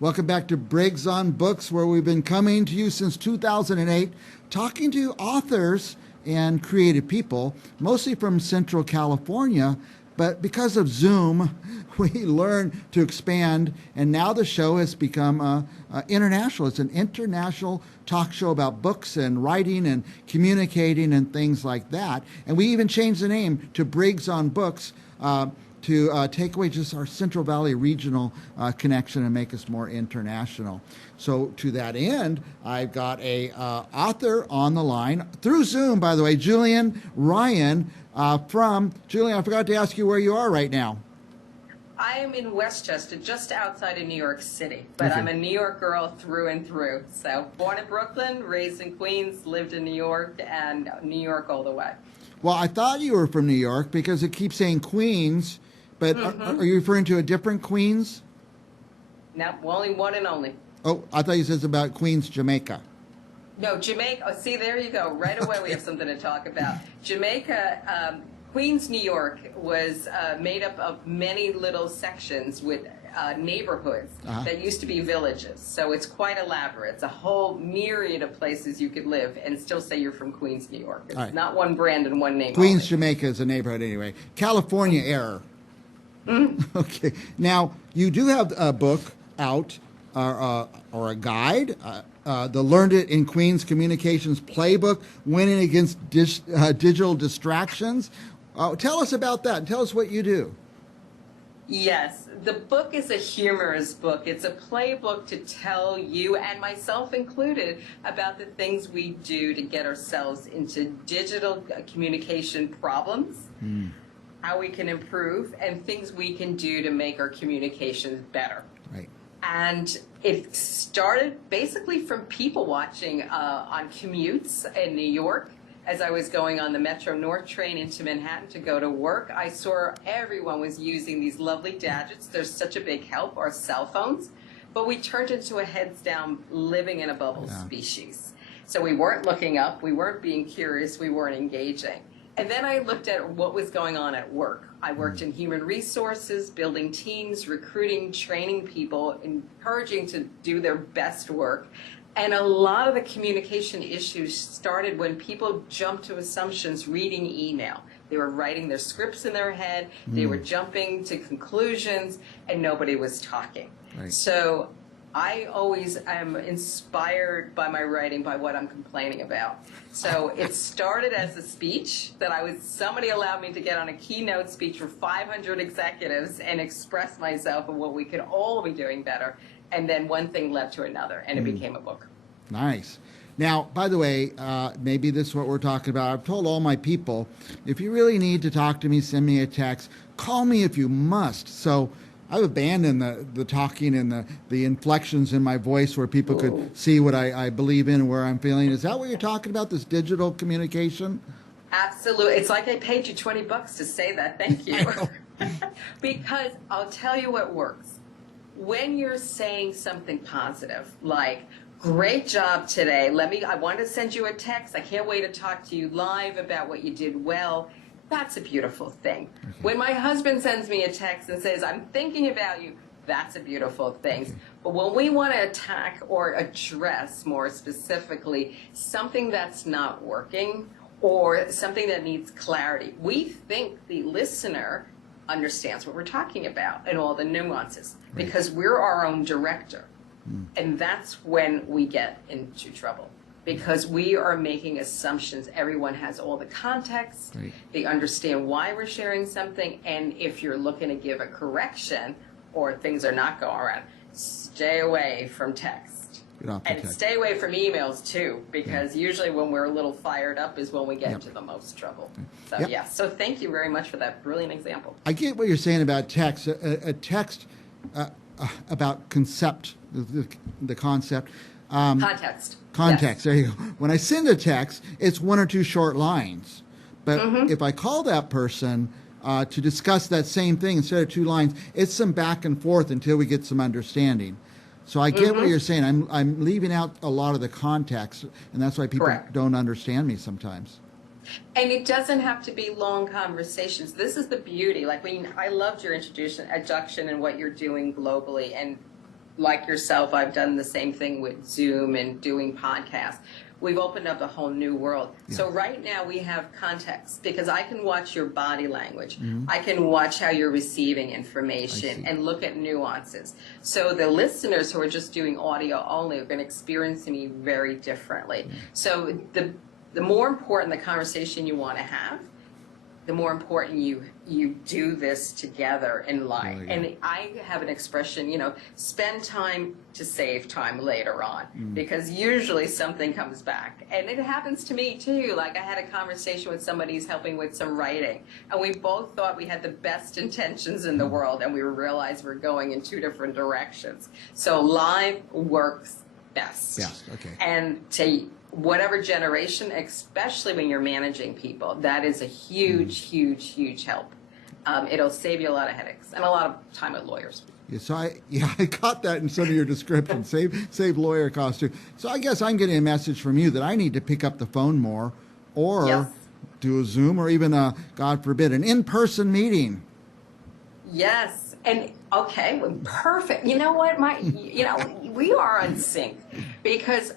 Welcome back to Briggs on Books, where we've been coming to you since 2008, talking to authors and creative people, mostly from Central California. But because of Zoom, we learned to expand, and now the show has become international. It's an international talk show about books and writing and communicating and things like that. And we even changed the name to Briggs on Books to take away just our Central Valley regional connection and make us more international. So to that end, I've got a author on the line through Zoom, by the way, Julienne Ryan Julienne, I forgot to ask you where you are right now. I am in Westchester, just outside of New York City, but Okay. I'm a New York girl through and through. So born in Brooklyn, raised in Queens, lived in New York, and New York all the way. Well, I thought you were from New York because it keeps saying Queens, but are you referring to a different Queens? No, only one and only. Oh, I thought you said about Queens, Jamaica. No, Jamaica. Oh, see, there you go. Right away, we have something to talk about. Jamaica, Queens, New York was made up of many little sections with neighborhoods that used to be villages. So it's quite elaborate. It's a whole myriad of places you could live and still say you're from Queens, New York. It's right. not one brand and one name. Queens, only. Jamaica is a neighborhood anyway. California error. Okay. Now, you do have a book out or a guide, the Learned It in Queens Communications Playbook, Winning Against Digital Distractions. Tell us about that and tell us what you do. Yes, the book is a humorous book. It's a playbook to tell you, and myself included, about the things we do to get ourselves into digital communication problems, how we can improve, and things we can do to make our communications better. Right. And it started basically from people watching on commutes in New York. As I was going on the Metro North train into Manhattan to go to work, I saw everyone was using these lovely gadgets. They're such a big help, our cell phones. But we turned into a heads down, living in a bubble species. So we weren't looking up, we weren't being curious, we weren't engaging. And then I looked at what was going on at work. I worked in human resources, building teams, recruiting, training people, encouraging to do their best work. And a lot of the communication issues started when people jumped to assumptions reading email. They were writing their scripts in their head, they were jumping to conclusions, and nobody was talking. Right. So I always am inspired by my writing, by what I'm complaining about. So it started as a speech that somebody allowed me to get on a keynote speech for 500 executives and express myself and what we could all be doing better. And then one thing led to another, and it became a book. Nice. Now, by the way, maybe this is what we're talking about. I've told all my people, if you really need to talk to me, send me a text. Call me if you must. So I've abandoned the talking and the inflections in my voice where people could see what I believe in and where I'm feeling. Is that what you're talking about, this digital communication? Absolutely. It's like I paid you $20 to say that. Thank you. Because I'll tell you what works. When you're saying something positive, like, great job today, I want to send you a text, I can't wait to talk to you live about what you did well, that's a beautiful thing. When my husband sends me a text and says, I'm thinking about you, that's a beautiful thing. But when we want to attack or address more specifically something that's not working or something that needs clarity, we think the listener understands what we're talking about and all the nuances because we're our own director. And that's when we get into trouble because we are making assumptions. Everyone has all the context. They understand why we're sharing something. And if you're looking to give a correction or things are not going around, stay away from text. And stay away from emails too, because usually when we're a little fired up is when we get into the most trouble. So so thank you very much for that brilliant example. I get what you're saying about text. A text about concept, the concept. Context. Context, there you go. When I send a text, it's one or two short lines. But if I call that person to discuss that same thing instead of two lines, it's some back and forth until we get some understanding. So I get what you're saying. I'm leaving out a lot of the context, and that's why people don't understand me sometimes. And it doesn't have to be long conversations. This is the beauty. I loved your introduction and what you're doing globally, and like yourself, I've done the same thing with Zoom and doing podcasts. We've opened up a whole new world. Yeah. So right now we have context because I can watch your body language. I can watch how you're receiving information and look at nuances. So the listeners who are just doing audio only are going to experience me very differently. So the more important the conversation you want to have, the more important you do this together in life. Oh, yeah. And I have an expression, spend time to save time later on, because usually something comes back. And it happens to me too. Like I had a conversation with somebody who's helping with some writing, and we both thought we had the best intentions in the world, and we realized we're going in two different directions. So live works best. Yes, okay. And to whatever generation, especially when you're managing people, that is a huge, huge help. It'll save you a lot of headaches and a lot of time with lawyers. Yeah, so I caught that in some of your descriptions. Save lawyer costs too. So I guess I'm getting a message from you that I need to pick up the phone more, or do a Zoom, or even God forbid, an in-person meeting. Yes, and okay, well, perfect. You know what, we are on sync, because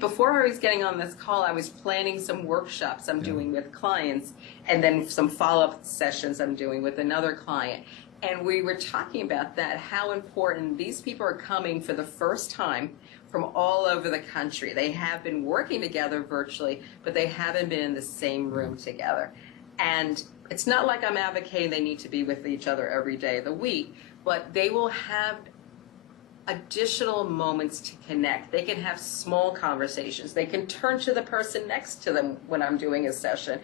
before I was getting on this call, I was planning some workshops I'm doing with clients, and then some follow-up sessions I'm doing with another client. And we were talking about that, how important these people are coming for the first time from all over the country. They have been working together virtually, but they haven't been in the same room together. And it's not like I'm advocating they need to be with each other every day of the week, but they will have additional moments to connect. They can have small conversations. They can turn to the person next to them when I'm doing a session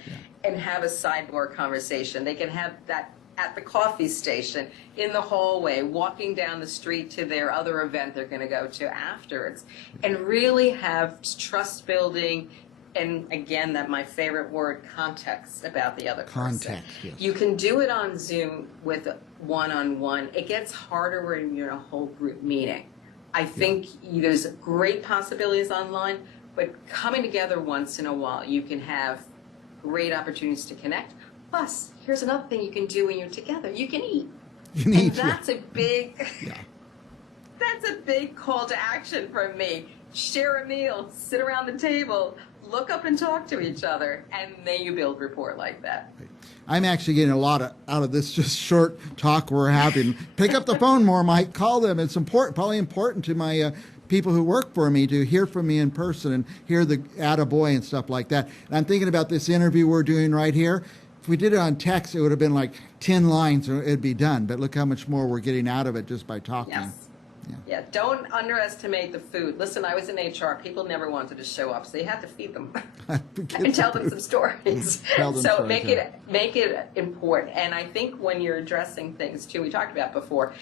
and have a sidebar conversation. They can have that at the coffee station, in the hallway, walking down the street to their other event they're going to go to afterwards, and really have trust building. And again, that my favorite word, context about the other person. Context, yes. You can do it on Zoom with one-on-one. It gets harder when you're in a whole group meeting. I think there's great possibilities online, but coming together once in a while, you can have great opportunities to connect. Plus, here's another thing you can do when you're together. You can eat. And that's a big, that's a big call to action from me. Share a meal, sit around the table, look up and talk to each other, and then you build rapport like that. I'm actually getting a lot out of this just short talk we're having. Pick up the phone more, Mike. Call them. It's important, probably important to my people who work for me to hear from me in person and hear the attaboy and stuff like that. And I'm thinking about this interview we're doing right here. If we did it on text, it would have been like 10 lines and it'd be done. But look how much more we're getting out of it just by talking. Yes. Yeah, don't underestimate the food. Listen, I was in HR. People never wanted to show up, so you had to feed them and tell them some stories. So make it important. And I think when you're addressing things, too, we talked about before,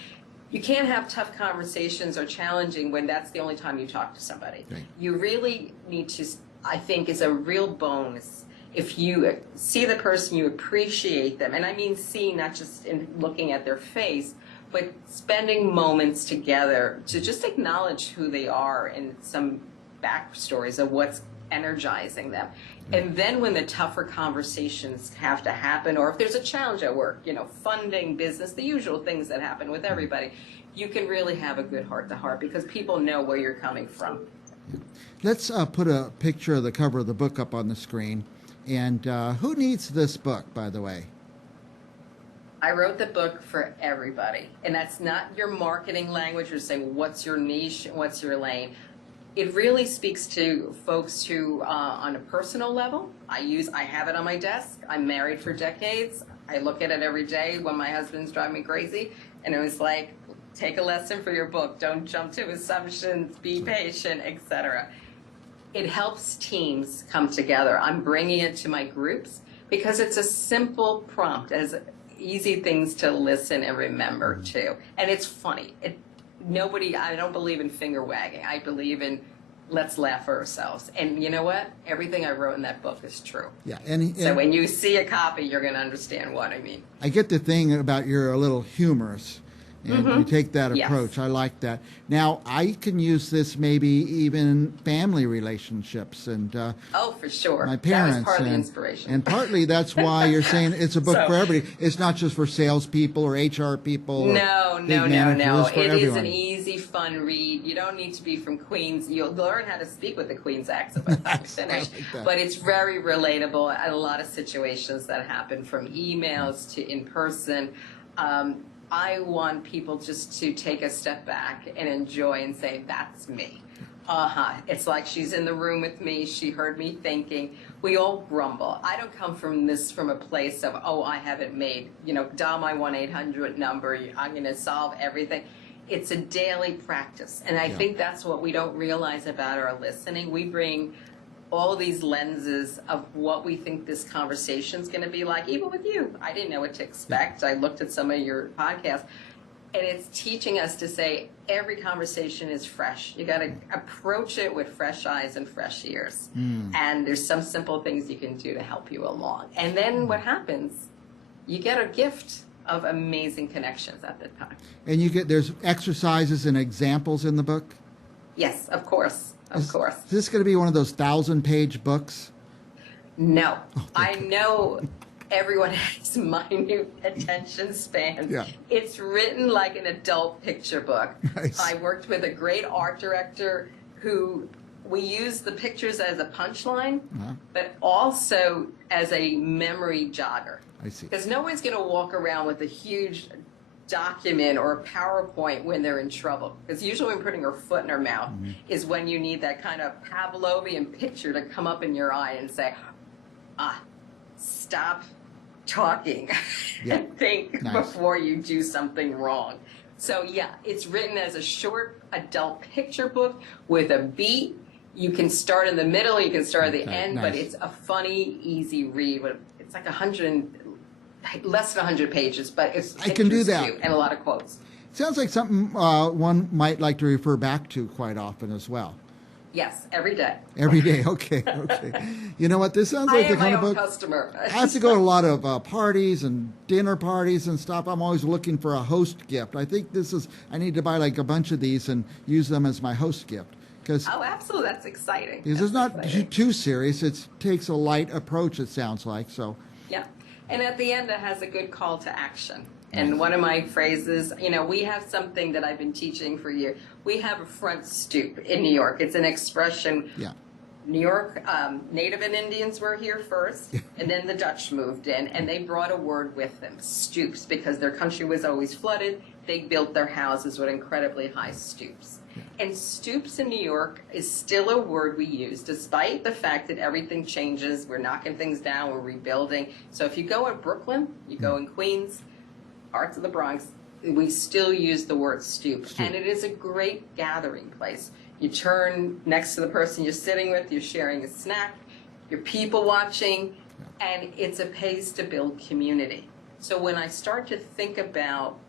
you can't have tough conversations or challenging when that's the only time you talk to somebody. Right. You really need to, I think, is a real bonus. If you see the person, you appreciate them. And I mean see, not just in looking at their face, but spending moments together to just acknowledge who they are and some backstories of what's energizing them. And then when the tougher conversations have to happen, or if there's a challenge at work, funding, business, the usual things that happen with everybody, you can really have a good heart-to-heart because people know where you're coming from. Let's put a picture of the cover of the book up on the screen. And who needs this book, by the way? I wrote the book for everybody. And that's not your marketing language or saying, what's your niche, what's your lane. It really speaks to folks who, on a personal level, I have it on my desk. I'm married for decades. I look at it every day when my husband's driving me crazy. And it was like, take a lesson for your book. Don't jump to assumptions, be patient, etc. It helps teams come together. I'm bringing it to my groups because it's a simple prompt, as easy things to listen and remember too. And it's funny. I don't believe in finger wagging. I believe in let's laugh for ourselves. And you know what? Everything I wrote in that book is true. Yeah. So when you see a copy, you're going to understand what I mean. I get the thing about you're a little humorous. And you take that approach. Yes. I like that. Now, I can use this maybe even family relationships and oh, for sure. my parents. That was part of the inspiration. And partly that's why you're saying it's a book for everybody. It's not just for salespeople or HR people. No. It It is everyone. an easy fun read. You don't need to be from Queens. You'll learn how to speak with the Queens accent by the time you finish. But it's very relatable at a lot of situations that happen, from emails to in person. I want people just to take a step back and enjoy and say, that's me. It's like she's in the room with me. She heard me thinking. We all grumble. I don't come from a place of, I haven't made, dial my 1-800 number. I'm going to solve everything. It's a daily practice. And I think that's what we don't realize about our listening. We bring all these lenses of what we think this conversation is going to be like, even with you. I didn't know what to expect. I looked at some of your podcasts, and it's teaching us to say every conversation is fresh. You got to approach it with fresh eyes and fresh ears. And there's some simple things you can do to help you along. And then what happens? You get a gift of amazing connections at the time. And there's exercises and examples in the book? Yes, of course. Of course. Is this going to be one of those 1,000-page books? No. I know everyone has minute attention span. Yeah. It's written like an adult picture book. Nice. I worked with a great art director who we use the pictures as a punchline, but also as a memory jogger. I see. Because no one's going to walk around with a huge document or a PowerPoint when they're in trouble. Because usually when putting her foot in her mouth is when you need that kind of Pavlovian picture to come up in your eye and say, stop talking and think before you do something wrong. So it's written as a short adult picture book with a beat. You can start in the middle, you can start at the end, but it's a funny, easy read. It's like less than 100 pages, but it's I can do that. And a lot of quotes. Sounds like something one might like to refer back to quite often as well. Yes, every day. Every day, okay. You know what? This sounds like the kind of book. I am my own customer. I have to go to a lot of parties and dinner parties and stuff. I'm always looking for a host gift. I think I need to buy like a bunch of these and use them as my host gift. Absolutely, that's exciting. Because it's not too serious. It takes a light approach, it sounds like. So. Yeah, and at the end it has a good call to action. And one of my phrases, we have something that I've been teaching for years. We have a front stoop in New York. It's an expression. Yeah. New York, Native and Indians were here first, and then the Dutch moved in, and they brought a word with them, stoops, because their country was always flooded. They built their houses with incredibly high stoops. And stoops in New York is still a word we use, despite the fact that everything changes. We're knocking things down, we're rebuilding. So if you go in Brooklyn, you go in Queens, parts of the Bronx, we still use the word stoop. And it is a great gathering place. You turn next to the person you're sitting with, you're sharing a snack, you're people watching, and it's a place to build community. So when I start to think about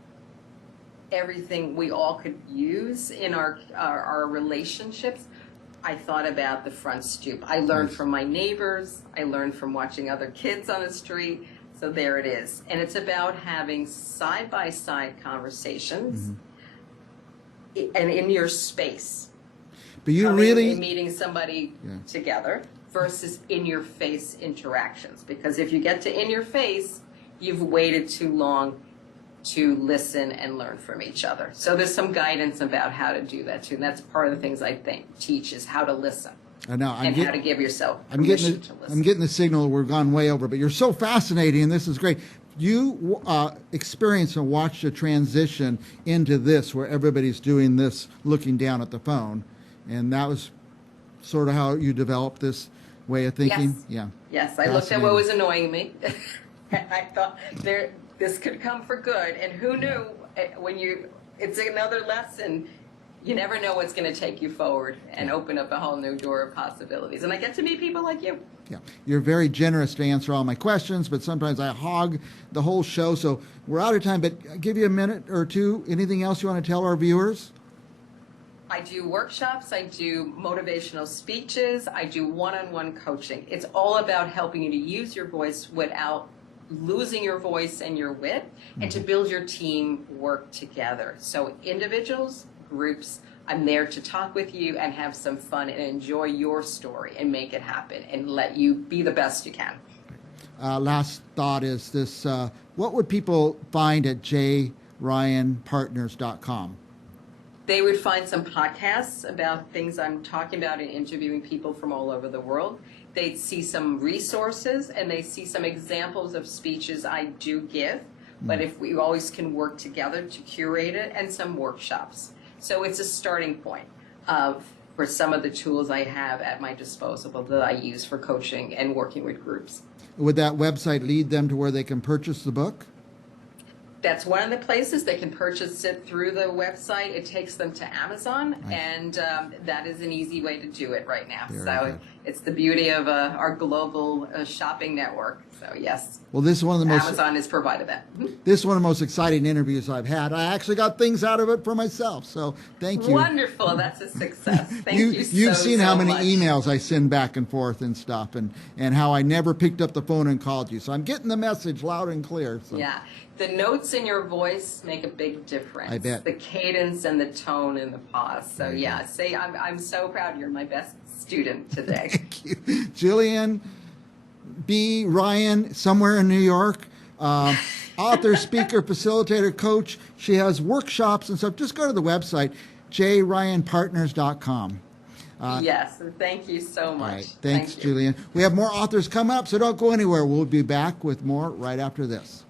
everything we all could use in our relationships, I thought about the front stoop. I learned from my neighbors. I learned from watching other kids on the street. So there it is. And it's about having side-by-side conversations and in your space. But you really... meeting somebody together versus in-your-face interactions. Because if you get to in-your-face, you've waited too long to listen and learn from each other. So there's some guidance about how to do that too. And that's part of the things I teach is how to listen. I know. How to give yourself permission to listen. I'm getting the signal we're gone way over, but you're so fascinating and this is great. You experienced and watched a transition into this where everybody's doing this, looking down at the phone. And that was sort of how you developed this way of thinking? Yes. Yes, I looked at what was annoying me. I thought this could come for good, and who knew it's another lesson. You never know what's going to take you forward and open up a whole new door of possibilities. And I get to meet people like you. Yeah, you're very generous to answer all my questions, but sometimes I hog the whole show, so we're out of time, but I'll give you a minute or two. Anything else you want to tell our viewers? I do workshops, I do motivational speeches, I do one-on-one coaching. It's all about helping you to use your voice without losing your voice and your wit, and to build your team work together. So individuals, groups, I'm there to talk with you and have some fun and enjoy your story and make it happen and let you be the best you can. Last thought is this, what would people find at jryanpartners.com? They would find some podcasts about things I'm talking about and interviewing people from all over the world. They'd see some resources, and they see some examples of speeches I do give. But if we always can work together to curate it, and some workshops. So it's a starting point for some of the tools I have at my disposal that I use for coaching and working with groups. Would that website lead them to where they can purchase the book? That's one of the places they can purchase it through the website. It takes them to Amazon, and that is an easy way to do it right now. Very so good. it's the beauty of our global shopping network. So yes, Well, this is one of the most Amazon has provided that. this is one of the most exciting interviews I've had. I actually got things out of it for myself. So thank you. Wonderful, that's a success. Thank you. You've seen so how many much. emails I send back and forth and stuff, and how I never picked up the phone and called you. So I'm getting the message loud and clear. So. Yeah, the notes in your voice make a big difference. I bet. The cadence and the tone and the pause. So yeah, say I'm so proud. You're my best student today. Thank you. Julienne B. Ryan, somewhere in New York, author, speaker, facilitator, coach. She has workshops and stuff. Just go to the website, jryanpartners.com. Yes, thank you so much. All right. Thanks, Thank you. Julienne. We have more authors coming up, so don't go anywhere. We'll be back with more right after this.